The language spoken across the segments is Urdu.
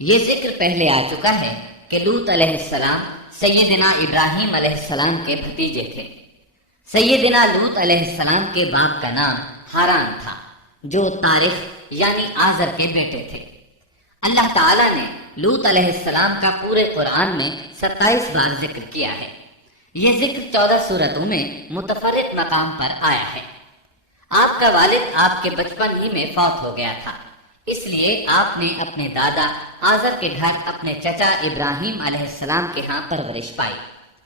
یہ ذکر پہلے آ چکا ہے کہ لوط علیہ السلام سیدنا ابراہیم علیہ السلام کے بھتیجے تھے۔ سیدنا لوط علیہ السلام کے باپ کا نام ہاران تھا، جو طارخ یعنی آزر کے بیٹے تھے۔ اللہ تعالیٰ نے لوط علیہ السلام کا پورے قرآن میں 27 بار ذکر کیا ہے۔ یہ ذکر 14 سورتوں میں متفرق مقام پر آیا ہے۔ آپ کا والد آپ کے بچپن ہی میں فوت ہو گیا تھا، اس لیے آپ نے اپنے دادا آزر کے گھر اپنے چچا ابراہیم علیہ السلام کے ہاں پرورش پائی۔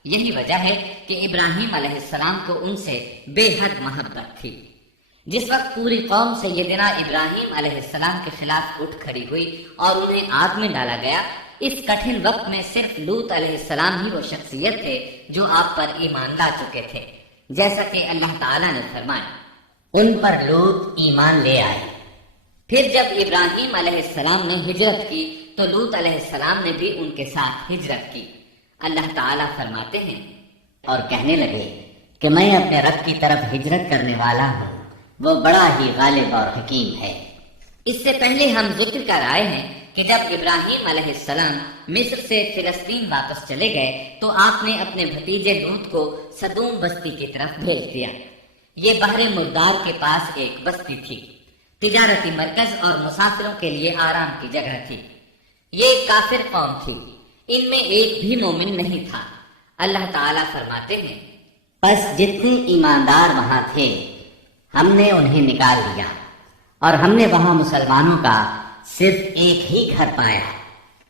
یہی وجہ ہے کہ ابراہیم علیہ السلام کو ان سے بے حد محبت تھی۔ جس وقت پوری قوم سیدنا ابراہیم علیہ السلام کے خلاف اٹھ کھڑی ہوئی اور انہیں آگ میں ڈالا گیا، اس کٹھن وقت میں صرف لوط علیہ السلام ہی وہ شخصیت تھے جو آپ پر ایمان لا چکے تھے، جیسا کہ اللہ تعالیٰ نے فرمایا ان پر لوط ایمان لے آئے۔ پھر جب ابراہیم علیہ السلام نے ہجرت کی تو لوط علیہ السلام نے بھی ان کے ساتھ ہجرت کی۔ اللہ تعالیٰ فرماتے ہیں اور کہنے لگے کہ میں اپنے رب کی طرف ہجرت کرنے والا ہوں، وہ بڑا ہی غالب اور حکیم ہے۔ اس سے پہلے ہم ذکر کر آئے ہیں کہ جب ابراہیم علیہ السلام مصر سے فلسطین واپس چلے گئے تو آپ نے اپنے بھتیجے لوط کو سدوم بستی کی طرف بھیج دیا۔ یہ بحر مردار کے پاس ایک بستی تھی، تجارتی مرکز اور مسافروں کے لیے آرام کی جگہ تھی۔ یہ ایک کافر قوم تھی، ان میں ایک بھی مومن نہیں تھا۔ اللہ تعالیٰ فرماتے ہیں پس جتنے ایماندار وہاں تھے ہم نے انہیں نکال دیا، اور ہم نے وہاں مسلمانوں کا صرف ایک ہی گھر پایا۔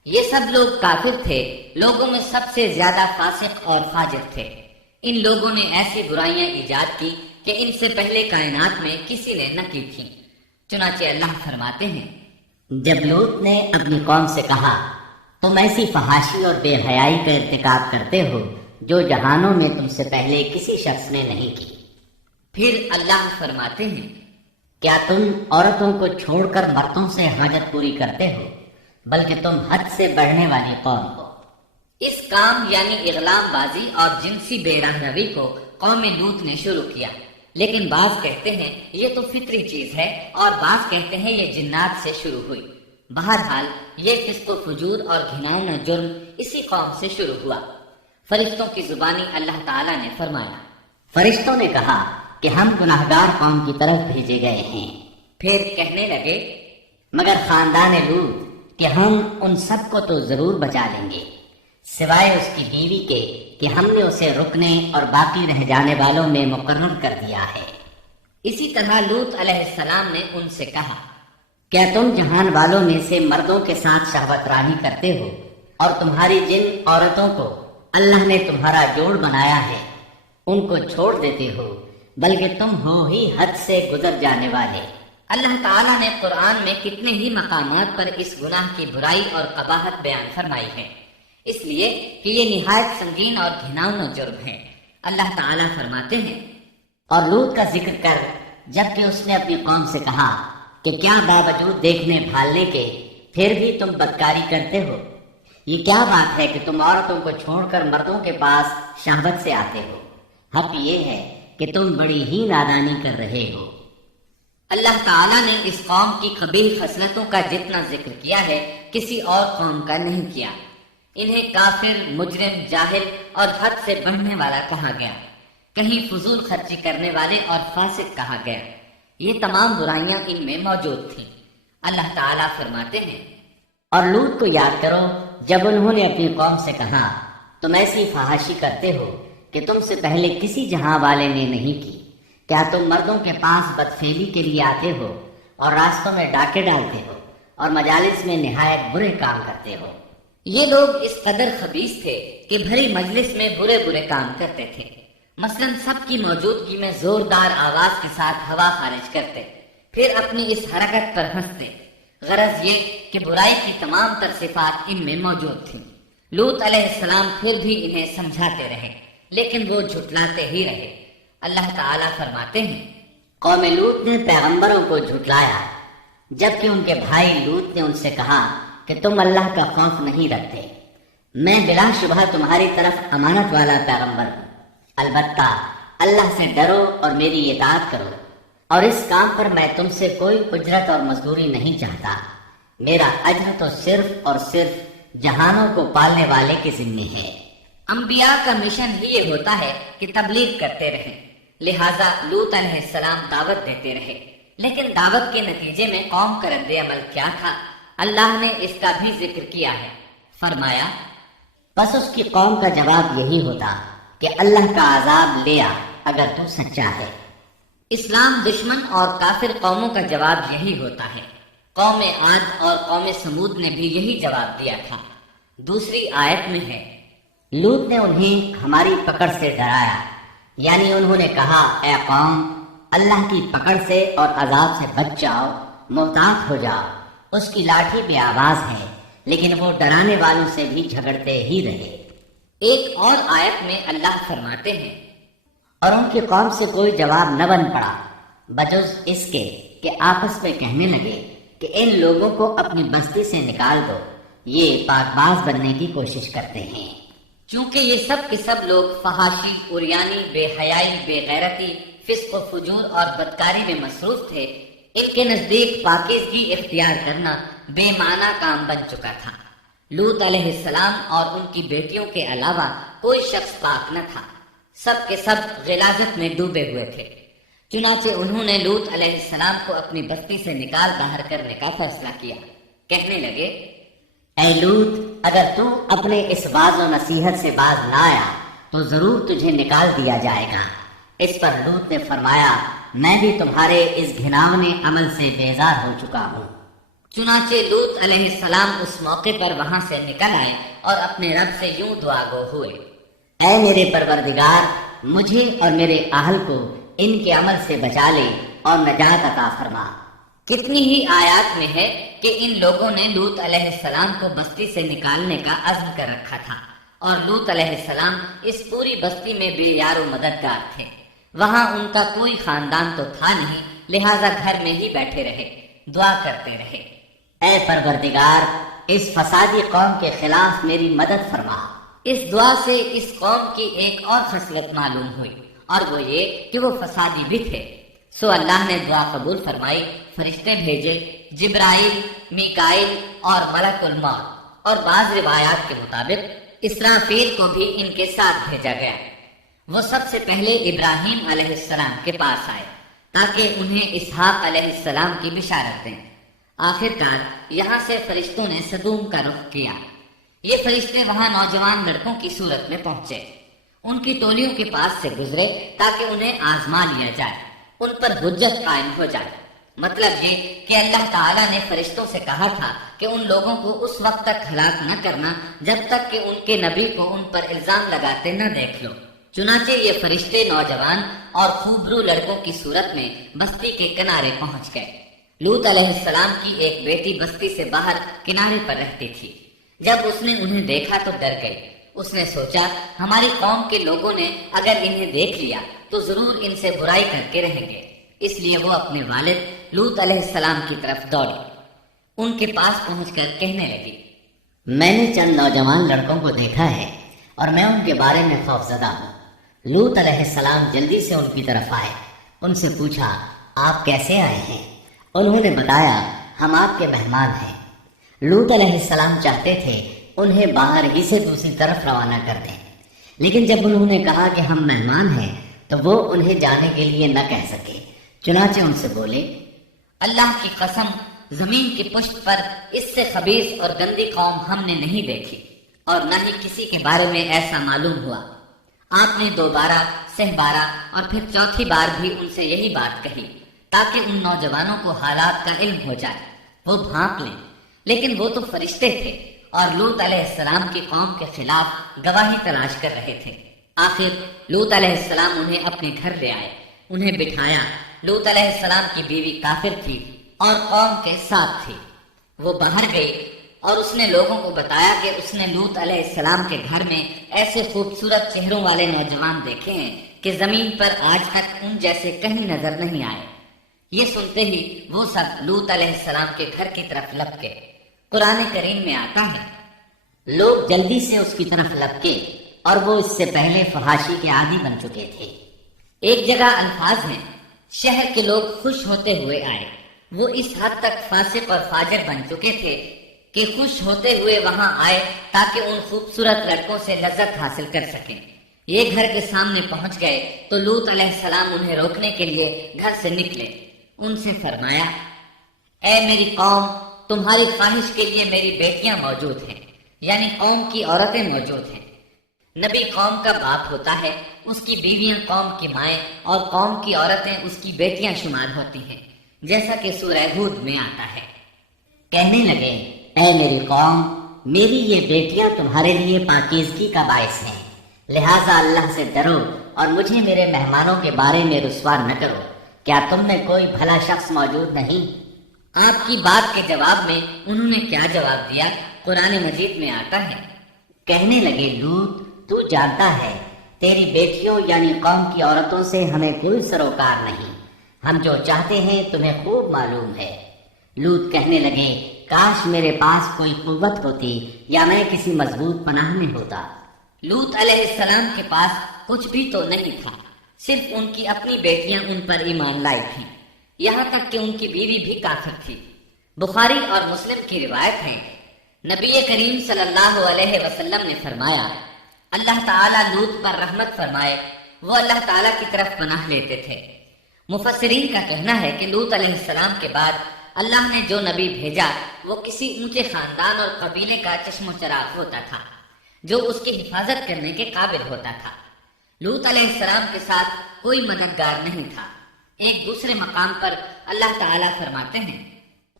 یہ سب لوگ کافر تھے، لوگوں میں سب سے زیادہ فاسق اور فاجر تھے۔ ان لوگوں نے ایسی برائیاں ایجاد کی کہ ان سے پہلے کائنات میں کسی نے نہ کی تھی۔ چنانچہ اللہ فرماتے ہیں جب لوط نے اپنی قوم سے کہا تم ایسی فحاشی اور بے حیائی کا ارتکاب کرتے ہو جو جہانوں میں تم سے پہلے کسی شخص نے نہیں کی۔ پھر اللہ فرماتے ہیں کیا تم عورتوں کو چھوڑ کر مردوں سے حاجت پوری کرتے ہو، بلکہ تم حد سے بڑھنے والی قوم ہو۔ اس کام یعنی اغلام بازی اور جنسی بے راہ روی کو قوم لوط نے شروع کیا، لیکن بعض کہتے ہیں یہ تو فطری چیز ہے اور بعض کہتے ہیں یہ جنات سے شروع ہوئی۔ بہرحال یہ فسق و فجور اور گھناؤنا جرم اسی قوم سے شروع ہوا۔ فرشتوں کی زبانی اللہ تعالیٰ نے فرمایا فرشتوں نے کہا کہ ہم گناہگار قوم کی طرف بھیجے گئے ہیں۔ پھر کہنے لگے مگر خاندان لوط کہ ہم ان سب کو تو ضرور بچا لیں گے، سوائے اس کی بیوی کے کہ ہم نے اسے رکنے اور باقی رہ جانے والوں میں مقرر کر دیا ہے۔ اسی طرح لوط علیہ السلام نے ان سے کہا کیا تم جہان والوں میں سے مردوں کے ساتھ شہوت رانی کرتے ہو اور تمہاری جن عورتوں کو اللہ نے تمہارا جوڑ بنایا ہے ان کو چھوڑ دیتے ہو، بلکہ تم ہو ہی حد سے گزر جانے والے۔ اللہ تعالیٰ نے قرآن میں کتنے ہی مقامات پر اس گناہ کی برائی اور قباحت بیان فرمائی ہے، اس لیے کہ یہ نہایت سنگین اور گھناؤنا جرم ہے۔ اللہ تعالیٰ فرماتے ہیں اور لوط کا ذکر کر جبکہ اس نے اپنی قوم سے کہا کہ کیا باوجود دیکھنے بھالنے کے پھر بھی تم بدکاری کرتے ہو؟ یہ کیا بات ہے کہ تم عورتوں کو چھوڑ کر مردوں کے پاس شہوت سے آتے ہو؟ حق یہ ہے کہ تم بڑی ہی نادانی کر رہے ہو۔ اللہ تعالیٰ نے اس قوم کی قبیح خصلتوں کا جتنا ذکر کیا ہے کسی اور قوم کا نہیں کیا۔ انہیں کافر، مجرم، جاہل اور حد سے بڑھنے والا کہا گیا، کہیں فضول خرچی کرنے والے اور فاسق کہا گیا۔ یہ تمام برائیاں ان میں موجود تھیں۔ اللہ تعالیٰ فرماتے ہیں اور لوط کو یاد کرو جب انہوں نے اپنی قوم سے کہا تم ایسی فحاشی کرتے ہو کہ تم سے پہلے کسی جہاں والے نے نہیں کی۔ کیا تم مردوں کے پاس بدفعلی کے لیے آتے ہو اور راستوں میں ڈاکے ڈالتے ہو اور مجالس میں نہایت برے کام کرتے ہو؟ یہ لوگ اس قدر خبیث تھے کہ بھری مجلس میں برے برے کام کرتے تھے۔ مثلا سب کی موجودگی میں زوردار آواز کے ساتھ ہوا خارج کرتے، پھر اپنی اس حرکت پر ہنستے۔ غرض یہ کہ برائی کی تمام تر صفات ان میں موجود تھیں۔ لوط علیہ السلام پھر بھی انہیں سمجھاتے رہے لیکن وہ جھٹلاتے ہی رہے۔ اللہ تعالیٰ فرماتے ہیں قوم لوط نے پیغمبروں کو جھٹلایا جبکہ ان کے بھائی لوط نے ان سے کہا کہ تم اللہ کا خوف نہیں رکھتے۔ میں بلا شبہ تمہاری طرف امانت والا پیغمبر ہوں، البتہ اللہ سے ڈرو اور میری اطاعت کرو، اور اس کام پر میں تم سے کوئی اجرت اور مزدوری نہیں چاہتا۔ میرا اجر تو صرف اور صرف جہانوں کو پالنے والے کے ذمے ہے۔ انبیاء کا مشن ہی یہ ہوتا ہے کہ تبلیغ کرتے رہیں، لہذا لوط علیہ السلام دعوت دیتے رہے، لیکن دعوت کے نتیجے میں قوم کا رد عمل کیا تھا؟ اللہ نے اس کا بھی ذکر کیا ہے، فرمایا بس اس کی قوم کا جواب یہی ہوتا کہ اللہ کا عذاب لے آ اگر تو سچا ہے۔ اسلام دشمن اور کافر قوموں کا جواب یہی ہوتا ہے۔ قوم عاد اور قوم سمود نے بھی یہی جواب دیا تھا۔ دوسری آیت میں ہے، لوط نے انہیں ہماری پکڑ سے ڈرایا، یعنی انہوں نے کہا اے قوم، اللہ کی پکڑ سے اور عذاب سے بچ جاؤ، محتاط ہو جاؤ۔ اس کی لاٹھی بے آواز ہے، لیکن وہ ڈرانے والوں سے بھی جھگڑتے ہی رہے۔ ایک اور آیت میں اللہ فرماتے ہیں، اور ان کی قوم سے کوئی جواب نہ بن پڑا بجز اس کے کہ آپس میں کہنے لگے کہ ان لوگوں کو اپنی بستی سے نکال دو، یہ پاک باز بننے کی کوشش کرتے ہیں۔ چونکہ یہ سب کے سب لوگ فحاشی، عریانی، بے حیائی، بے غیرتی، فسق و فجور اور بدکاری میں مصروف تھے، ان کے نزدیک پاکیزگی اختیار کرنا بے معنی کام بن چکا تھا۔ لوط علیہ السلام اور ان کی بیٹیوں کے علاوہ کوئی شخص پاک نہ تھا، سب کے سب غلاظت میں ڈوبے ہوئے تھے۔ چنانچہ انہوں نے لوط علیہ السلام کو اپنی بستی سے نکال باہر کرنے کا فیصلہ کیا۔ کہنے لگے، اے لوط، اگر تو اپنے اس واعظ و نصیحت سے باز نہ آیا تو ضرور تجھے نکال دیا جائے گا۔ اس پر لوط نے فرمایا، میں بھی تمہارے اس گھناونے عمل سے بیزار ہو چکا ہوں۔ چنانچہ لوط علیہ السلام اس موقع پر وہاں سے نکل آئے اور اپنے رب سے یوں دعا گو ہوئے، اے میرے پروردگار، مجھے اور میرے اہل کو ان کے عمل سے بچا لے اور نجات عطا فرما۔ کتنی ہی آیات میں ہے کہ ان لوگوں نے لوط علیہ السلام کو بستی سے نکالنے کا عزم کر رکھا تھا، اور لوط علیہ السلام اس پوری بستی میں بے یار و مددگار تھے۔ وہاں ان کا کوئی خاندان تو تھا نہیں، لہذا گھر میں ہی بیٹھے رہے، دعا کرتے رہے، اے پروردگار، اس فسادی قوم کے خلاف میری مدد فرما۔ اس دعا سے اس قوم کی ایک اور خصلت معلوم ہوئی، اور وہ یہ کہ وہ فسادی بھی تھے۔ سو اللہ نے دعا قبول فرمائی، فرشتے بھیجے، جبرائیل، میکائیل اور ملک الموت، اور بعض روایات کے مطابق اسرافیل کو بھی ان کے ساتھ بھیجا گیا۔ وہ سب سے پہلے ابراہیم علیہ السلام کے پاس آئے تاکہ انہیں اسحاق علیہ السلام کی بشارت دیں۔ آخرکار یہاں سے فرشتوں نے سدوم کا رخ کیا۔ یہ فرشتے وہاں نوجوان لڑکوں کی صورت میں پہنچے، ان کی ٹولیوں کے پاس سے گزرے تاکہ انہیں آزما لیا جائے، ان پر حجت قائم ہو جائے۔ مطلب یہ کہ اللہ تعالیٰ نے فرشتوں سے کہا تھا کہ ان لوگوں کو اس وقت تک ہلاک نہ کرنا جب تک کہ ان کے نبی کو ان پر الزام لگاتے نہ دیکھ لو۔ چنانچہ یہ فرشتے نوجوان اور خوبرو لڑکوں کی صورت میں بستی کے کنارے پہنچ گئے۔ لوط علیہ السلام کی ایک بیٹی بستی سے باہر کنارے پر رہتی تھی۔ جب اس نے انہیں دیکھا تو ڈر گئی۔ اس نے سوچا، ہماری قوم کے لوگوں نے اگر انہیں دیکھ لیا تو ضرور ان سے برائی کرتے رہیں گے، اس لیے وہ اپنے والد لوط علیہ السلام کی طرف دوڑی، ان کے پاس پہنچ کر کہنے لگی، میں نے چند نوجوان لڑکوں کو دیکھا ہے اور میں ان کے بارے میں خوفزدہ ہوں۔ لوط علیہ السلام جلدی سے ان کی طرف آئے، ان سے پوچھا، آپ کیسے آئے ہیں؟ انہوں نے بتایا، ہم آپ کے مہمان ہیں۔ لوط علیہ السلام چاہتے تھے انہیں باہر ہی سے دوسری طرف روانہ کر دیں، لیکن جب انہوں نے کہا کہ ہم مہمان ہیں تو وہ انہیں جانے کے لیے نہ کہہ سکے، چنانچہ ان سے بولے، اللہ کی قسم، زمین کی پشت پر اس سے خبیث اور گندی قوم ہم نے نہیں دیکھی، اور نہ ہی کسی کے بارے میں ایسا معلوم ہوا۔ آپ نے دوبارہ، سہ اور پھر چوتھی بار بھی ان سے یہی بات کہی تاکہ ان نوجوانوں کو حالات کا علم ہو جائے، وہ بھانپ لیں، لیکن وہ تو فرشتے تھے اور لوط علیہ السلام کی قوم کے خلاف گواہی تلاش کر رہے تھے۔ آخر لوط علیہ السلام انہیں اپنے گھر لے آئے، انہیں بٹھایا۔ لوط علیہ السلام کی بیوی کافر تھی اور قوم کے ساتھ تھی۔ وہ باہر گئی اور اس نے لوگوں کو بتایا کہ اس نے لوط علیہ السلام کے گھر میں ایسے خوبصورت چہروں والے نوجوان دیکھے ہیں کہ زمین پر آج تک ان جیسے کہیں نظر نہیں آئے۔ یہ سنتے ہی وہ سب لوط علیہ السلام کے گھر کی طرف لپکے۔ قرآن کریم میں آتا ہے، لوگ جلدی سے اس کی طرف لپکے اور وہ اس سے پہلے فحاشی کے عادی بن چکے تھے۔ ایک جگہ الفاظ ہیں، شہر کے لوگ خوش ہوتے ہوئے آئے، وہ اس حد تک فاسق اور فاجر بن چکے تھے کہ خوش ہوتے ہوئے وہاں آئے تاکہ ان خوبصورت لڑکوں سے لذت حاصل کر سکیں۔ یہ گھر کے سامنے پہنچ گئے تو لوط علیہ السلام انہیں روکنے کے لیے گھر سے نکلے۔ ان سے فرمایا، اے میری قوم، تمہاری خواہش کے لیے میری بیٹیاں موجود ہیں، یعنی قوم کی عورتیں موجود ہیں۔ نبی قوم کا باپ ہوتا ہے، اس کی بیویاں قوم کی مائیں اور قوم کی عورتیں اس کی بیٹیاں شمار ہوتی ہیں، جیسا کہ سورہ ہود میں آتا ہے۔ کہنے لگے، اے میری قوم، میری یہ بیٹیاں تمہارے لیے پاکیزگی کا باعث ہیں، لہٰذا اللہ سے ڈرو اور مجھے میرے مہمانوں کے بارے میں رسوا نہ کرو۔ کیا تم میں کوئی بھلا شخص موجود نہیں؟ آپ کی بات کے جواب میں انہوں نے کیا جواب دیا؟ قرآن مجید میں آتا ہے، کہنے لگے، لوط، تو جانتا ہے تیری بیٹیوں یعنی قوم کی عورتوں سے ہمیں کوئی سروکار نہیں، ہم جو چاہتے ہیں تمہیں خوب معلوم ہے۔ لوط کہنے لگے، کاش میرے پاس کوئی قوت ہوتی یا میں کسی مضبوط پناہ میں ہوتا۔ لوط علیہ السلام کے پاس کچھ بھی تو نہیں تھا، صرف ان کی اپنی بیٹیاں ان پر ایمان لائی تھیں، یہاں تک کہ ان کی بیوی بھی کافر تھی۔ بخاری اور مسلم کی روایت ہے، نبی کریم صلی اللہ علیہ وسلم نے فرمایا، اللہ تعالیٰ لوط پر رحمت فرمائے، وہ اللہ تعالیٰ کی طرف پناہ لیتے تھے۔ مفسرین کا کہنا ہے کہ لوط علیہ السلام کے بعد اللہ نے جو نبی بھیجا وہ کسی اونچے خاندان اور قبیلے کا چشم و چراغ ہوتا تھا جو اس کی حفاظت کرنے کے قابل ہوتا تھا۔ لوط علیہ السلام کے ساتھ کوئی مددگار نہیں تھا۔ ایک دوسرے مقام پر اللہ تعالیٰ فرماتے ہیں،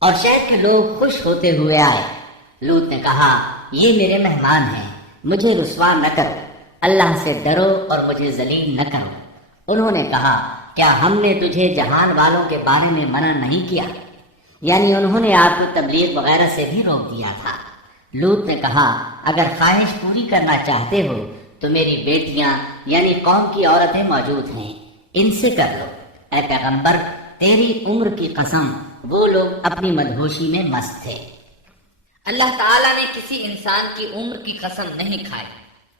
اور شہر کے لوگ خوش ہوتے ہوئے آئے۔ لوط نے کہا، یہ میرے مہمان ہیں، مجھے رسوا نہ کرو، اللہ سے ڈرو اور مجھے ذلیل نہ کرو۔ انہوں نے کہا، کیا ہم نے تجھے جہان والوں کے بارے میں منع نہیں کیا؟ یعنی انہوں نے آپ کو تبلیغ وغیرہ سے بھی روک دیا تھا۔ لوط نے کہا، اگر خواہش پوری کرنا چاہتے ہو تو میری بیٹیاں یعنی قوم کی عورتیں موجود ہیں، ان سے کر لو۔ اے پیغمبر، تیری عمر کی قسم، وہ لوگ اپنی مدہوشی میں مست تھے۔ اللہ تعالیٰ نے کسی انسان کی عمر کی قسم نہیں کھائی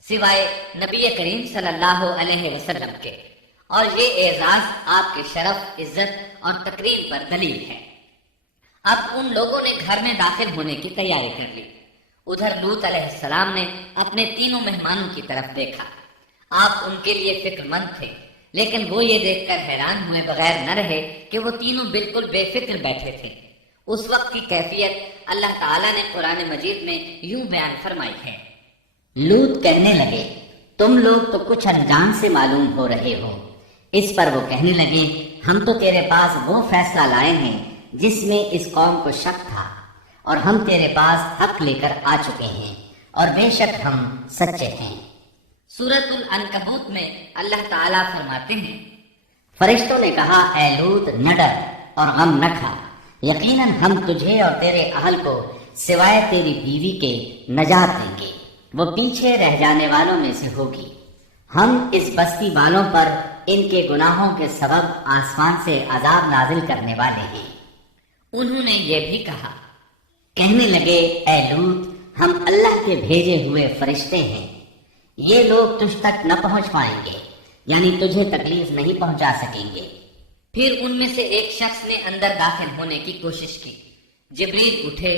سوائے نبی کریم صلی اللہ علیہ وسلم کے، اور یہ اعزاز آپ کے شرف، عزت اور تکریم پر دلیل ہے۔ اب ان لوگوں نے گھر میں داخل ہونے کی تیاری کر لی۔ ادھر لوط علیہ السلام نے اپنے تینوں مہمانوں کی طرف دیکھا۔ آپ ان کے لیے فکر مند تھے، لیکن وہ یہ دیکھ کر حیران ہوئے بغیر نہ رہے کہ وہ تینوں بالکل بے فکر بیٹھے تھے۔ اس وقت کی کیفیت اللہ تعالیٰ نے قرآن مجید میں یوں بیان فرمائی ہے، لوط کہنے لگے، تم لوگ تو کچھ انجان سے معلوم ہو رہے ہو۔ اس پر وہ کہنے لگے، ہم تو تیرے پاس وہ فیصلہ لائے ہیں جس میں اس قوم کو شک تھا، اور ہم تیرے پاس حق لے کر آ چکے ہیں، اور بے شک ہم سچے ہیں۔ سورۃ العنکبوت میں اللہ تعالیٰ فرماتے ہیں، فرشتوں نے کہا، اے لوط، نہ ڈر اور غم نہ کھا، یقیناً ہم تجھے اور تیرے اہل کو سوائے تیری بیوی کے نجات دیں گے، وہ پیچھے رہ جانے والوں میں سے ہوگی۔ ہم اس بستی والوں پر ان کے گناہوں کے سبب آسمان سے عذاب نازل کرنے والے ہیں۔ انہوں نے یہ بھی کہا، کہنے لگے، اے لوط، ہم اللہ کے بھیجے ہوئے فرشتے ہیں، یہ لوگ تجھ تک نہ پہنچ پائیں گے، یعنی تجھے تکلیف نہیں پہنچا سکیں گے۔ پھر ان میں سے ایک شخص نے اندر داخل ہونے کی کوشش کی۔ جبریل اٹھے،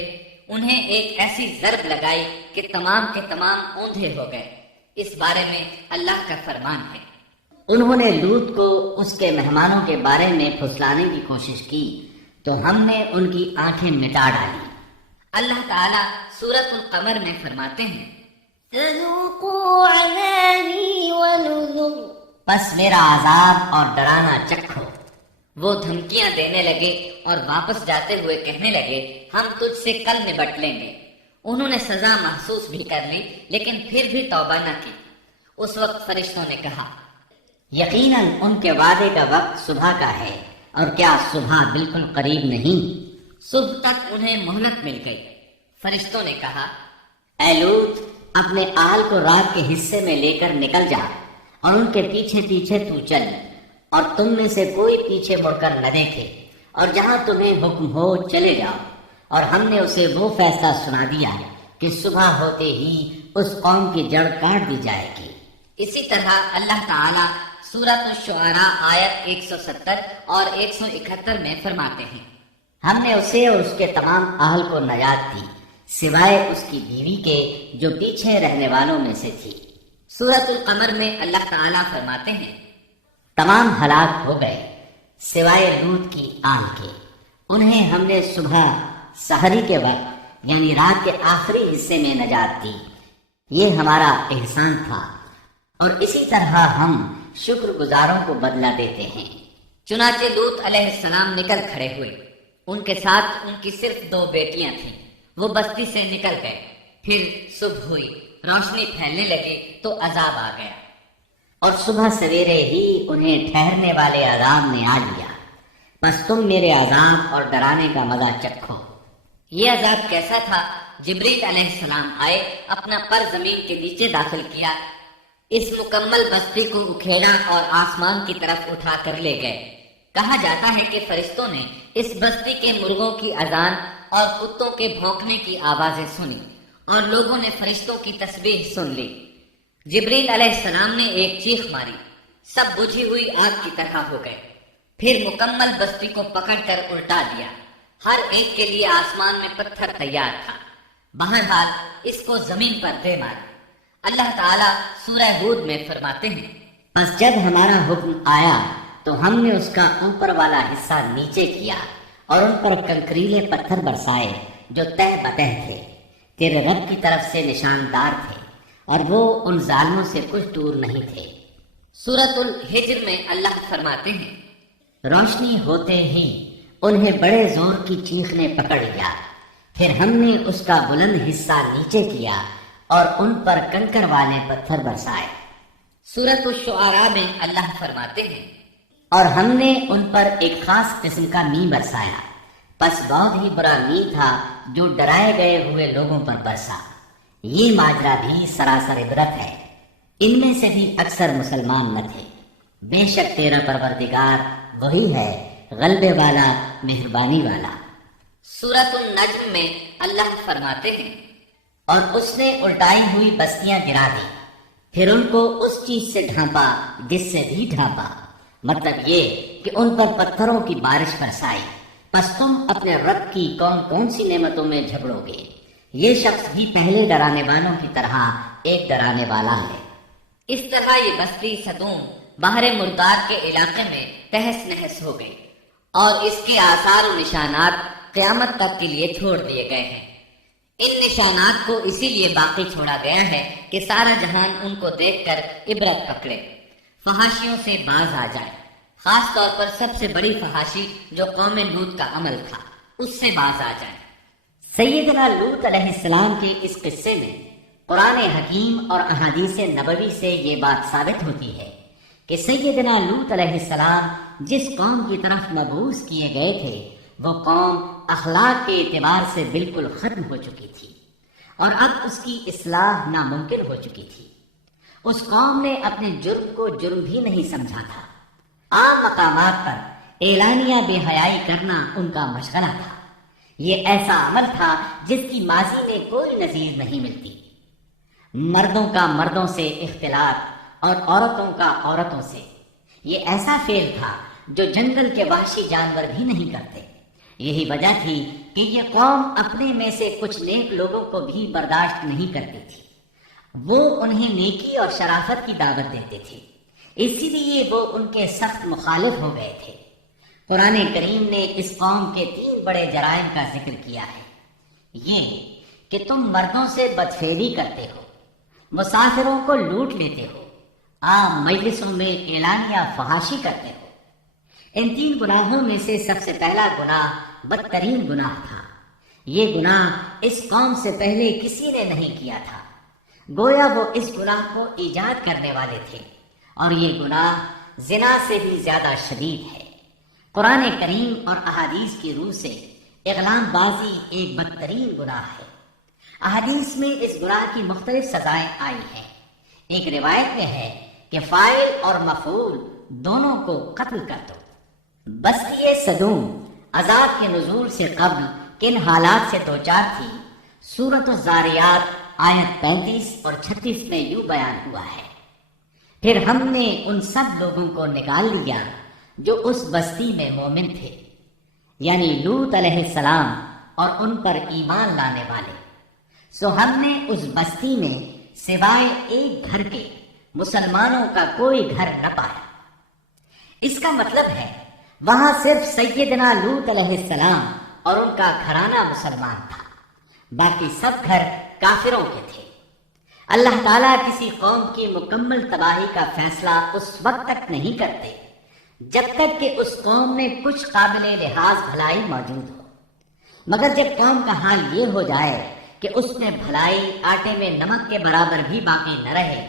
انہیں ایک ایسی ضرب لگائی کہ تمام کے تمام اوندھے ہو گئے۔ اس بارے میں اللہ کا فرمان ہے، انہوں نے لوط کو اس کے مہمانوں کے بارے میں پھسلانے کی کوشش کی تو ہم نے ان کی آنکھیں مٹا ڈالی۔ اللہ تعالیٰ سورۃ القمر میں فرماتے ہیں، فذوقوا عذابی ونذر، پس میرا عذاب اور ڈرانا چکھو۔ وہ دھمکیاں دینے لگے اور واپس جاتے ہوئے کہنے لگے، ہم تجھ سے کل نبٹ لیں گے۔ انہوں نے سزا محسوس بھی کر لی، لیکن پھر بھی توبہ نہ کی۔ اس وقت فرشتوں نے کہا، یقیناً ان کے وعدے کا وقت صبح کا ہے، اور کیا صبح بالکل قریب نہیں؟ صبح تک انہیں مہلت مل گئی۔ فرشتوں نے کہا، اے لوط، اپنے آل کو رات کے حصے میں لے کر نکل جا، اور ان کے پیچھے پیچھے تو چل، اور تم میں سے کوئی پیچھے مڑ کر نہ دیکھے، اور جہاں تمہیں حکم ہو چلے جاؤ۔ اور ہم نے اسے وہ فیصلہ سنا دیا کہ صبح ہوتے ہی اس قوم کی جڑ کاٹ دی جائے گی۔ اسی طرح اللہ تعالیٰ سورۃ الشعراء آیت 170 اور 171 میں فرماتے ہیں، ہم نے اسے اور اس کے تمام اہل کو نجات دی سوائے اس کی بیوی کے جو پیچھے رہنے والوں میں سے تھی۔ سورۃ القمر میں اللہ تعالیٰ فرماتے ہیں، تمام ہلاک ہو گئے سوائے لوط کی آل کے، انہیں ہم نے صبح سحری کے وقت یعنی رات کے آخری حصے میں نجات دی، یہ ہمارا احسان تھا اور اسی طرح ہم شکر گزاروں کو بدلہ دیتے ہیں۔ چنانچہ لوط علیہ السلام نکل کھڑے ہوئے، ان کے ساتھ ان کی صرف 2 بیٹیاں تھیں، وہ بستی سے نکل گئے۔ پھر صبح ہوئی، روشنی پھیلنے لگی تو عذاب آ گیا، اور صبح سویرے ہی انہیں ٹھہرنے والے عذاب نے آ لیا، بس تم میرے عذاب اور ڈرانے کا مزہ چکھو۔ یہ عذاب کیسا تھا؟ جبریل علیہ السلام آئے، اپنا پر زمین کے نیچے داخل کیا، اس مکمل بستی کو اکھیڑا اور آسمان کی طرف اٹھا کر لے گئے۔ کہا جاتا ہے کہ فرشتوں نے اس بستی کے مرغوں کی اذان اور کتوں کے بھونکنے کی آوازیں سنی اور لوگوں نے فرشتوں کی تسبیح سن لی۔ جبریل علیہ السلام نے ایک چیخ ماری، سب بجھی ہوئی آگ کی طرح ہو گئے، پھر مکمل بستی کو پکڑ کر الٹا دیا، ہر ایک کے لیے آسمان میں پتھر تیار تھا، بہرحال اس کو زمین پر دے مارا۔ اللہ تعالیٰ سورہ ہود میں فرماتے ہیں، بس جب ہمارا حکم آیا تو ہم نے اس کا اوپر والا حصہ نیچے کیا اور ان پر کنکریلے پتھر برسائے جو تہ بتہ تھے، تیرے رب کی طرف سے نشاندار تھے اور وہ ان ظالموں سے کچھ دور نہیں تھے۔ سورۃ الحجر میں اللہ فرماتے ہیں، روشنی ہوتے ہی انہیں بڑے زور کی چیخ نے پکڑ لیا، پھر ہم نے اس کا بلند حصہ نیچے کیا اور ان پر کنکر والے پتھر برسائے۔ سورۃ الشعراء میں اللہ فرماتے ہیں، اور ہم نے ان پر ایک خاص قسم کا می برسایا، پس بہت ہی برا می تھا جو ڈرائے گئے ہوئے لوگوں پر برسا۔ یہ ماجرا بھی سراسر عبرت ہے، ان میں سے بھی اکثر مسلمان نہ تھے۔ بے شک تیرا پروردگار وہی ہے غلبے والا، مہربانی والا۔ سورۃ النجم میں اللہ فرماتے ہیں، اور اس نے الٹائی ہوئی بستیاں گرا دی، پھر ان کو اس چیز سے ڈھانپا جس سے بھی ڈھانپا، مطلب یہ کہ ان پر پتھروں کی بارش برسائی۔ پس تم اپنے رب کی کون کون سی نعمتوں میں جھگڑو گے؟ یہ شخص بھی پہلے ڈرانے والوں کی طرح ایک ڈرانے والا ہے۔ اس طرح یہ بستی صدوم بحر مردار کے علاقے میں تہس نہس ہو گئی اور اس کے آثار و نشانات قیامت تک کے لیے چھوڑ دیے گئے ہیں۔ ان نشانات کو اسی لیے باقی چھوڑا گیا ہے کہ سارا جہان ان کو دیکھ کر عبرت پکڑے، فحاشیوں سے باز آ جائے، خاص طور پر سب سے بڑی فحاشی جو قوم لوط کا عمل تھا اس سے باز آ جائے۔ سیدنا لوط علیہ السلام کے اس قصے میں قرآن حکیم اور احادیث نبوی سے یہ بات ثابت ہوتی ہے کہ سیدنا لوط علیہ السلام جس قوم کی طرف مبعوث کیے گئے تھے وہ قوم اخلاق کے اعتبار سے بالکل ختم ہو چکی تھی اور اب اس کی اصلاح ناممکن ہو چکی تھی۔ اس قوم نے اپنے جرم کو جرم بھی نہیں سمجھا تھا، عام مقامات پر اعلانیہ بے حیائی کرنا ان کا مشغلہ تھا۔ یہ ایسا عمل تھا جس کی ماضی میں کوئی نظیر نہیں ملتی۔ مردوں کا مردوں سے اختلاط اور عورتوں کا عورتوں سے، یہ ایسا فعل تھا جو جنگل کے وحشی جانور بھی نہیں کرتے۔ یہی وجہ تھی کہ یہ قوم اپنے میں سے کچھ نیک لوگوں کو بھی برداشت نہیں کرتی تھی، وہ انہیں نیکی اور شرافت کی دعوت دیتے تھے، اسی لیے وہ ان کے سخت مخالف ہو گئے تھے۔ قرآن کریم نے اس قوم کے 3 بڑے جرائم کا ذکر کیا ہے۔ یہ کہ تم مردوں سے بدفعلی کرتے ہو، مسافروں کو لوٹ لیتے ہو، عام مجلسوں میں اعلانیہ فحاشی کرتے ہو۔ ان 3 گناہوں میں سے سب سے پہلا گناہ بدترین گناہ تھا۔ یہ گناہ اس قوم سے پہلے کسی نے نہیں کیا تھا، گویا وہ اس گناہ کو ایجاد کرنے والے تھے، اور یہ گناہ زنا سے بھی زیادہ شدید ہے۔ قرآن کریم اور احادیث کی روح سے اغلام بازی ایک بدترین گناہ ہے۔ احادیث میں اس گناہ کی مختلف سزائیں آئی ہیں۔ ایک روایت میں ہے کہ فاعل اور مفعول دونوں کو قتل کر دو۔ بستی صدوم عذاب کے نزول سے قبل کن حالات سے دوچار تھی، سورۃ الزاریات آیت 35 اور 36 میں یوں بیان ہوا ہے، پھر ہم نے ان سب لوگوں کو نکال لیا جو اس بستی میں مومن تھے، یعنی لوط علیہ السلام اور ان پر ایمان لانے والے۔ سو ہم نے اس بستی میں سوائے ایک گھر کے مسلمانوں کا کوئی گھر نہ پایا۔ اس کا مطلب ہے وہاں صرف سیدنا لوط علیہ السلام اور ان کا گھرانہ مسلمان تھا، باقی سب گھر کافروں کے تھے۔ اللہ تعالیٰ کسی قوم کی مکمل تباہی کا فیصلہ اس وقت تک نہیں کرتے جب تک کہ اس قوم میں کچھ قابل لحاظ بھلائی موجود ہو، مگر جب قوم کا حال یہ ہو جائے کہ اس میں بھلائی آٹے میں نمک کے برابر بھی باقی نہ رہے،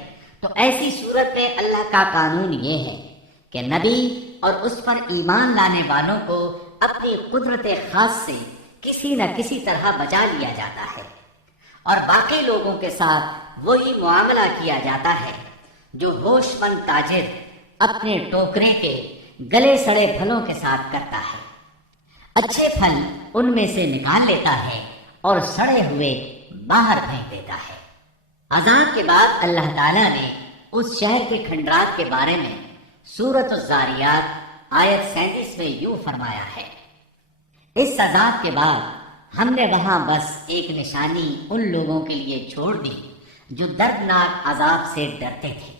تو ایسی صورت میں اللہ کا قانون یہ ہے کہ نبی اور اس پر ایمان لانے والوں کو اپنی قدرت خاص سے کسی نہ کسی طرح بچا لیا جاتا ہے، اور باقی لوگوں کے ساتھ وہی معاملہ کیا جاتا ہے جو ہوش مند تاجر اپنے ٹوکرے کے گلے سڑے پھلوں کے ساتھ کرتا ہے۔ اچھے پھل ان میں سے نکال لیتا ہے اور سڑے ہوئے باہر پھینک دیتا ہے۔ عذاب کے بعد اللہ تعالیٰ نے اس شہر کے کھنڈرات کے بارے میں سورۃ الذاریات آیت 37 میں یوں فرمایا ہے، اس عذاب کے بعد ہم نے وہاں بس ایک نشانی ان لوگوں کے لیے چھوڑ دی جو دردناک عذاب سے ڈرتے تھے۔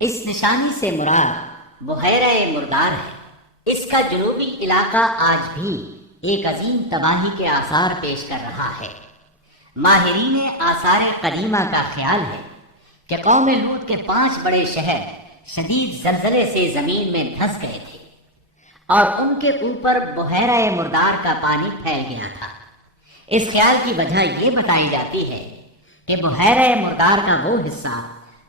اس نشانی سے مراد بحیرہ مردار ہے۔ اس کا جنوبی علاقہ آج بھی ایک عظیم تباہی کے آثار پیش کر رہا ہے۔ ماہرین آثار قدیمہ کا خیال ہے کہ قوم لوط کے 5 بڑے شہر شدید زلزلے سے زمین میں دھنس گئے تھے اور ان کے اوپر بحیرہ مردار کا پانی پھیل گیا تھا۔ اس خیال کی وجہ یہ بتائی جاتی ہے کہ بحیرہ مردار کا وہ حصہ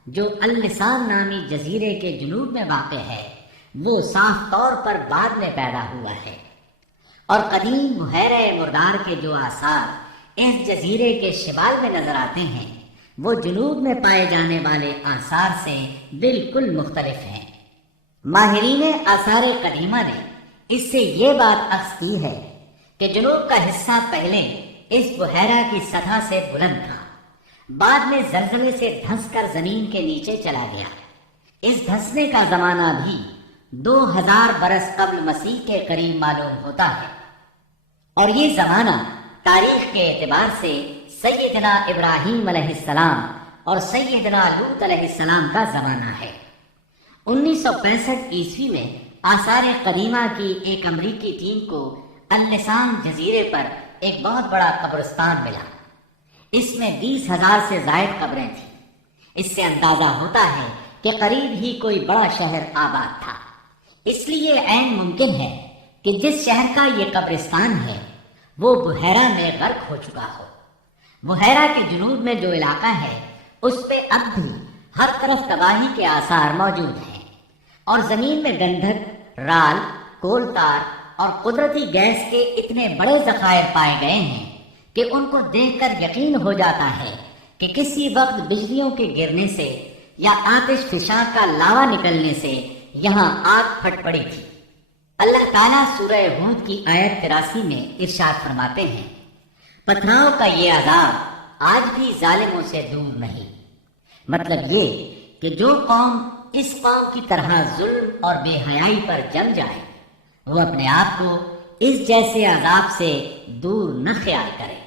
جو اللسان نامی جزیرے کے جنوب میں واقع ہے وہ صاف طور پر بعد میں پیدا ہوا ہے، اور قدیم بحیرہ مردار کے جو آثار اس جزیرے کے شمال میں نظر آتے ہیں وہ جنوب میں پائے جانے والے آثار سے بالکل مختلف ہیں۔ ماہرین آثار قدیمہ نے اس سے یہ بات اخذ کی ہے کہ جنوب کا حصہ پہلے اس بحیرہ کی سطح سے بلند تھا، بعد میں زلزلے سے دھنس کر زمین کے نیچے چلا گیا۔ اس دھنسنے کا زمانہ بھی 2000 برس قبل مسیح کے قریب معلوم ہوتا ہے، اور یہ زمانہ تاریخ کے اعتبار سے سیدنا ابراہیم علیہ السلام اور سیدنا لوط علیہ السلام کا زمانہ ہے۔ 1965 عیسوی میں آثار قدیمہ کی ایک امریکی ٹیم کو اللسان جزیرے پر ایک بہت بڑا قبرستان ملا۔ اس میں 20,000 سے زائد قبریں تھیں۔ اس سے اندازہ ہوتا ہے کہ قریب ہی کوئی بڑا شہر آباد تھا۔ اس لیے عین ممکن ہے کہ جس شہر کا یہ قبرستان ہے وہ بحیرہ میں غرق ہو چکا ہو۔ بحیرہ کے جنوب میں جو علاقہ ہے اس پہ اب بھی ہر طرف تباہی کے آثار موجود ہیں، اور زمین میں گندھک، رال، کول تار اور قدرتی گیس کے اتنے بڑے ذخائر پائے گئے ہیں کہ ان کو دیکھ کر یقین ہو جاتا ہے کہ کسی وقت بجلیوں کے گرنے سے یا آتش فشاں کا لاوا نکلنے سے یہاں آگ پھٹ پڑی تھی۔ اللہ تعالیٰ سورہ ہود کی آیت 83 میں ارشاد فرماتے ہیں، پتھراؤں کا یہ عذاب آج بھی ظالموں سے دور نہیں۔ مطلب یہ کہ جو قوم اس قوم کی طرح ظلم اور بے حیائی پر جم جائے وہ اپنے آپ کو اس جیسے عذاب سے دور نہ خیال کرے۔